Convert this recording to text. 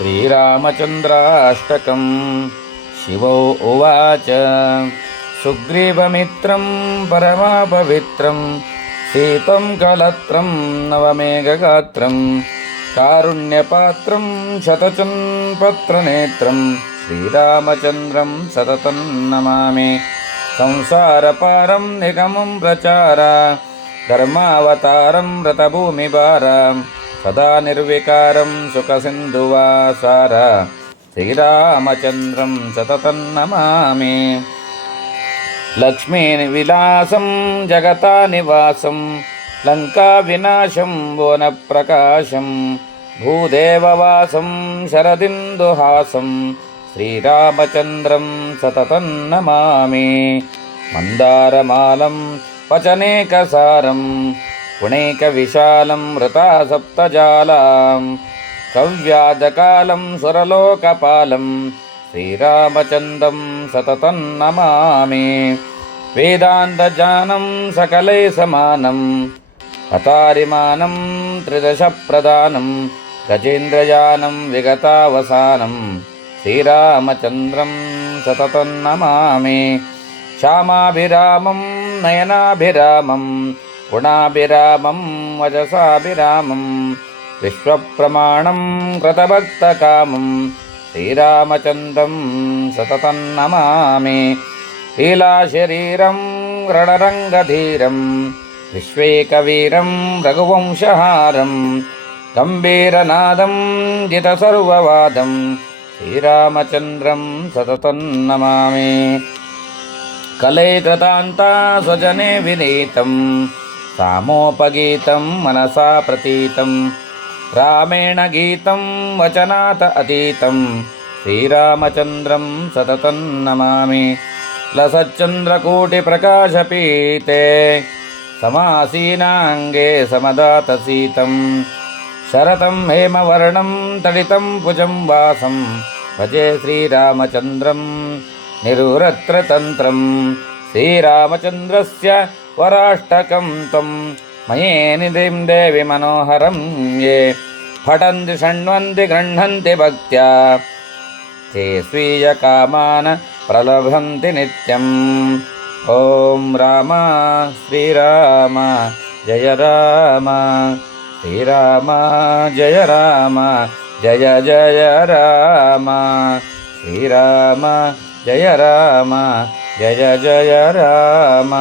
श्रीरामचन्द्राष्टकम्। शिव उवाच सुग्रीवमित्रं परमापवित्रं सीतं कलत्रं नवमेघगात्रं कारुण्यपात्रं शतचन्पत्रनेत्रं श्रीरामचन्द्रं सततं नमामि। संसारपारं निगमं प्रचार धर्मावतारं व्रतभूमिभार सदा निर्विकारं सुखसिन्धुवासार श्रीरामचन्द्रं सततं नमामि। लक्ष्मीविलासं जगतानिवासं लङ्काविनाशं भुवनप्रकाशं भूदेववासं शरदिन्दुहासं श्रीरामचन्द्रं सततं नमामि। मन्दारमालं वचनेकसारं गुणैकविशालं वृतासप्तजालां कव्याजकालं सुरलोकपालं श्रीरामचन्द्रं सततं नमामि। वेदान्तजानं सकलै समानं हतारिमानं त्रिदशप्रदानं गजेन्द्रयानं विगतावसानं श्रीरामचन्द्रं सततं नमामि। श्यामाभिरामं नयनाभिरामं गुणाभिरामं वजसाभिरामं विश्वप्रमाणं कृतभक्तकामं श्रीरामचन्द्रं सततं नमामि। लीलाशरीरं रणरङ्गधीरं विश्वेकवीरं रघुवंशहारं गम्भीरनादं जितसर्ववादं श्रीरामचन्द्रं सततं नमामि। कलैत्रतान्ता स्वजने विनीतं सामोपगीतं मनसा प्रतीतं रामेण गीतं वचनात् अतीतं श्रीरामचन्द्रं सततं नमामि। लसच्चन्द्रकोटिप्रकाशपीते समासीनाङ्गे समदातसीतं शरतं हेमवर्णं तडितं भुजं वासं भजे श्रीरामचन्द्रं निरुरत्रतन्त्रं। श्रीरामचन्द्रस्य वराष्टकं त्वं मयेनिधिं देवि मनोहरं ये पठन्ति शृण्वन्ति गृह्णन्ति भक्त्या ते स्वीयकामान् प्रलभन्ति नित्यम्। ॐ राम श्रीराम जय राम श्रीराम जय राम जय जय राम श्रीराम जय राम जय जय राम।